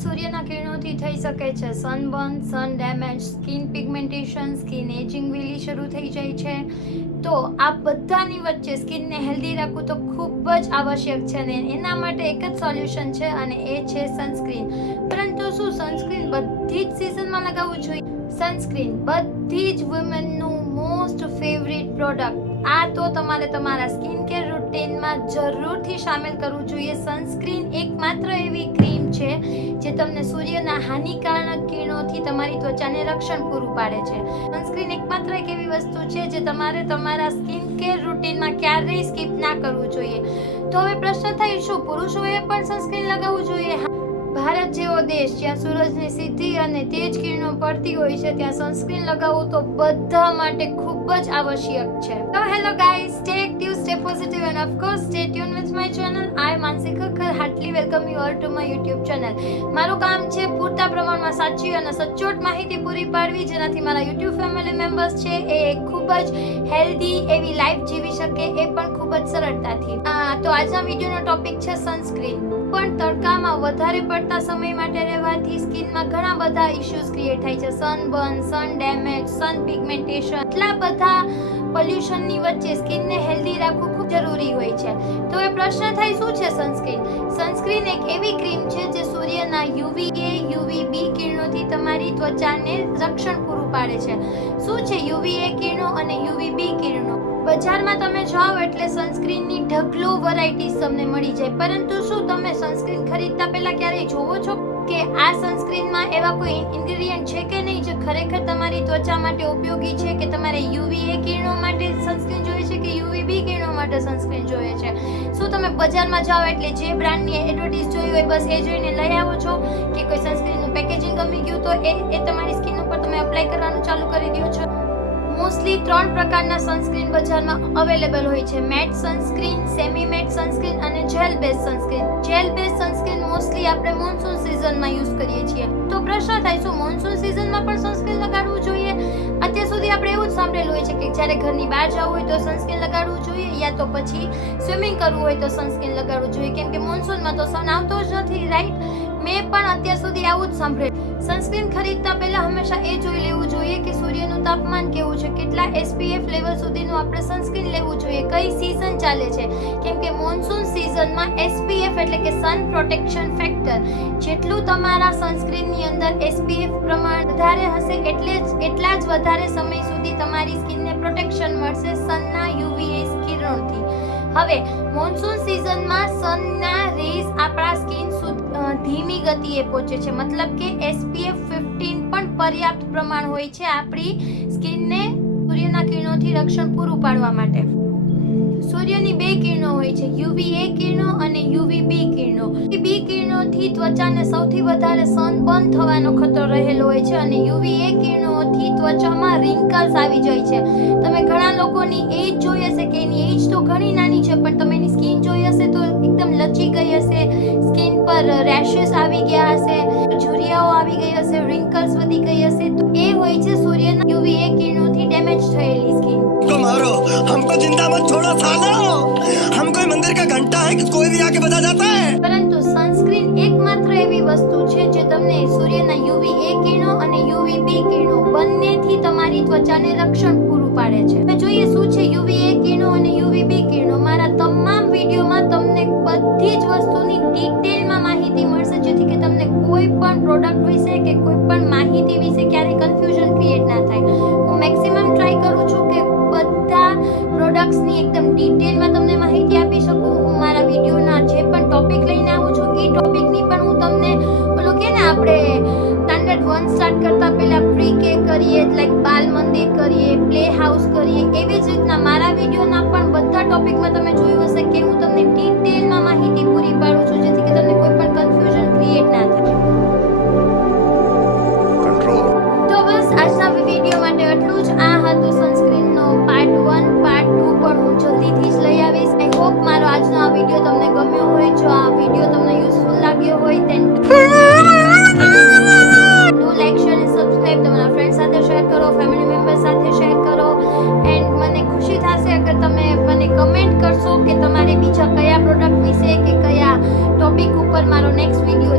સૂર્યના કિરણોથી થઈ શકે છે sunburn, sun damage, skin pigmentation, skin ageing વેલી શરૂ થઈ જાય છે. તો આ બધાની વચ્ચે સ્કિનને હેલ્ધી રાખવું તો ખૂબ જ આવશ્યક છે અને એના માટે એક જ સોલ્યુશન છે અને એ છે સનસ્ક્રીન. પરંતુ શું સનસ્ક્રીન બધી જ સિઝનમાં લગાવવું જોઈએ? સનસ્ક્રીન બધી જ વુમેનનું મોસ્ટ ફેવરિટ પ્રોડક્ટ. આ તો તમારે તમારા સ્કિન કેર રૂટીનમાં જરૂરથી સામેલ કરવું જોઈએ. સનસ્ક્રીન એકમાત્ર એવી ક્રીમ છે જે તમને સૂર્યના હાનિકારક કિરણોથી તમારી ત્વચાને રક્ષણ પૂરું પાડે છે. સનસ્ક્રીન એકમાત્ર એક એવી વસ્તુ છે જે તમારે તમારા સ્કિન કેર રૂટીનમાં ક્યારેય સ્કીપ ના કરવું જોઈએ. તો હવે પ્રશ્ન થાય, શું પુરુષોએ પણ સનસ્ક્રીન લગાવવું જોઈએ? ભારત જેવો દેશ જ્યાં સૂરજની સીધી અને તેજ કિરણો પડતી હોય છે ત્યાં સનસ્ક્રીન લગાવવું તો બધા માટે ખૂબ જ આવશ્યક છે. તો hello guys, stay active, stay positive and of course stay tune with my channel. I am Mansi Khakkar. Heartily welcome you all to my YouTube channel. મારું કામ છે પૂરતા પ્રમાણમાં સાચી અને સચોટ માહિતી પૂરી પાડવી, જેનાથી મારા યુટ્યુબ ફેમિલી મેમ્બર્સ છે એ ખૂબ જ હેલ્ધી એવી લાઈફ જીવી શકે, એ પણ ખૂબ જ સરળતાથી. તો આજના વિડીયોનો ટોપિક છે સનસ્ક્રીન. પણ તડકામાં વધારે પડતા સમય માટે રહેવાથી સ્કિનમાં ઘણા બધા ઇશ્યુઝ ક્રિએટ થાય છે. સનબર્ન, સન ડેમેજ, સન પિગમેન્ટેશન, એટલા બધા પોલ્યુશનની વચ્ચે સ્કિનને હેલ્ધી રાખવું ખૂબ જરૂરી હોય છે. તો એ પ્રશ્ન થાય, શું છે સનસ્ક્રીન? સનસ્ક્રીન એક એવી ક્રીમ છે જે સૂર્યના UVA, UVB કિરણોથી તમારી ત્વચાને રક્ષણ પૂરું પાડે છે. શું છે UVA કિરણો અને UVB કિરણો? બજારમાં તમે જાઓ એટલે સનસ્ક્રીનની ઢગલો વેરાયટીઝ તમને મળી જાય, પરંતુ શું તમે સનસ્ક્રીન ખરીદતા પહેલા ક્યારેય જોવો છો કે આ સનસ્ક્રીનમાં એવા કોઈ ઇન્ગ્રેડિયન્ટ છે કે નહીં જે ખરેખર તમારી ત્વચા માટે ઉપયોગી છે? કે તમારે UVA કિરણો માટે સનસ્ક્રીન જોઈએ છે કે UVB કિરણો માટે સનસ્ક્રીન જોઈએ છે? શું તમે બજારમાં જાઓ એટલે જે બ્રાન્ડની એડવર્ટાઇઝ જોઈ હોય બસ એ જોઈને લઈ આવો છો, કે કોઈ સનસ્ક્રીનનું પેકેજિંગ ગમી ગયું તો એ તમારી સ્કિન ઉપર તમે અપ્લાય કરવાનું ચાલુ કરી દો છો? મોસ્ટલી 3 પ્રકારના સનસ્ક્રીન બજારમાં અવેલેબલ હોય છે: matte sunscreen, semi matte sunscreen અને gel base sunscreen. Gel base sunscreen mostly આપણે મોન્સૂન સિઝનમાં યુઝ કરીએ છીએ. તો પ્રશ્ન થાય, શું મોન્સૂન સિઝનમાં પણ સનસ્ક્રીન લગાડવું જોઈએ? અત્યાર સુધી આપણે એવું જ સાંભળેલું હોય છે કે જ્યારે ઘરની બહાર જવું હોય તો સનસ્ક્રીન લગાડવું જોઈએ, યા તો પછી સ્વિમિંગ કરવું હોય તો સનસ્ક્રીન લગાડવું જોઈએ, કેમ કે મોન્સૂનમાં તો સન આવતો જ નથી, રાઈટ? મેં પણ અત્યાર સુધી આવું જ સાંભળેલું. સનસ્ક્રીન ખરીદતા પહેલા હંમેશા એ જોઈ લેવું જોઈએ કે સૂર્યનું તાપમાન કેવું છે, કેટલા SPF લેવલ સુધીનું આપણે સનસ્ક્રીન લેવું જોઈએ, કઈ સીઝન ચાલે છે, કેમ કે મોન્સૂન સીઝનમાં SPF એટલે કે સન પ્રોટેક્શન ફેક્ટર, જેટલું તમારા સનસ્ક્રીનની અંદર SPF પ્રમાણ વધારે હશે એટલા જ વધારે સમય સુધી તમારી સ્કિનને પ્રોટેક્શન મળશે સનના UVA કિરણોથી. હવે મોન્સૂન સિઝનમાં સનના રેઝ આપણા સ્કિન ધીમી ગતિએ પહોંચે છે, મતલબ કે SPF 15 પણ પર્યાપ્ત પ્રમાણ હોય છે આપણી સ્કિનને સૂર્યના કિરણોથી રક્ષણ પૂરું પાડવા માટે. સૂર્યની 2 કિરણો હોય છે, UVA કિરણો અને UVB કિરણો. UVB કિરણોથી ત્વચાને સૌથી વધારે સનબર્ન થવાનો ખતરો રહેલો હોય છે અને UVA કિરણોથી ત્વચામાં રિંકલ્સ આવી જાય છે. તમે ઘણા લોકોની એજ જોઈ હશે કે એની એજ તો ઘણી નાની છે, પણ તમે એની સ્કિન જોઈ હશે તો એકદમ લચી ગઈ હશે, સ્કિન પર રેશેસ આવી ગયા હશે, ઝુરિયાઓ આવી ગઈ હશે, રિંકલ્સ વધી ગઈ હશે. તો એ હોય છે સૂર્યના UVA કિરણોથી ડેમેજ થયેલી સ્કિન. मारो हमको जिंदा मत छोड़ो सालो, हम कोई मंदिर का घंटा है कि कोई भी आके बजा जाता है. પરંતુ સનસ્ક્રીન એકમાત્ર એવી વસ્તુ છે જે તમને સૂર્યના UVA કિરણો અને UVB કિરણો બંનેથી તમારી ત્વચાને રક્ષણ પૂરું પાડે છે. હવે જોઈએ શું છે UVA કિરણો અને UVB કિરણો. મારા તમામ વિડીયોમાં તમને બધી જ વસ્તુની ડિટેલમાં માહિતી મળશે, જેથી કે તમને કોઈ પણ પ્રોડક્ટ વિશે કે કોઈ પણ માહિતી વિશે ક્યારેય કન્ફ્યુઝન ક્રિએટ ના થાય. હું મેક્સિમમ ટ્રાય કરું છું કે બધા પ્રોડક્ટ્સની એકદમ ડિટેલમાં તમને માહિતી આપી શકું. હું મારા વિડીયોના જે પણ ટોપિક લઈને આવું છું એ ટોપિકની પણ હું તમને બોલો કે ને આપણે સ્ટાન્ડર્ડ 1 સ્ટાર્ટ કરતા પહેલા પ્રી કે કરીએ, લાઈક બાલ મંદિર કરીએ, પ્લે હાઉસ કરીએ, એવી જ રીતના મારા વિડીયોના પણ બધા ટોપિકમાં તમે જોયું હશે કે હું તમને ડિટેલમાં માહિતી પૂરી પાડું છું, જેથી કે તમને કોઈ પણ કન્ફ્યુઝન ક્રિએટ ના થાય. તો બસ આજના વિડીયો માટે આટલું જ. આ હતું સનસ્ક્રીનનો પાર્ટ 1. પાર્ટ 2 પણ હું જલ્દીથી જ લઈ આવીશ. આઈ હોપ મારો આજનો આ વિડીયો તમને ગમ્યો હોય. જો આ વિડીયો તમને યુઝફુલ લાગ્યો હોય then do like, share and subscribe. તમારા ફ્રેન્ડ સાથે શેર કરો, ફેમિલી મેમ્બર સાથે શેર કરો, એન્ડ મને ખુશી થશે અગર તમે મને કમેન્ટ કરશો કે તમારે બીજા કયા પ્રોડક્ટ વિશે કે કયા ટોપિક ઉપર મારો નેક્સ્ટ વિડીયો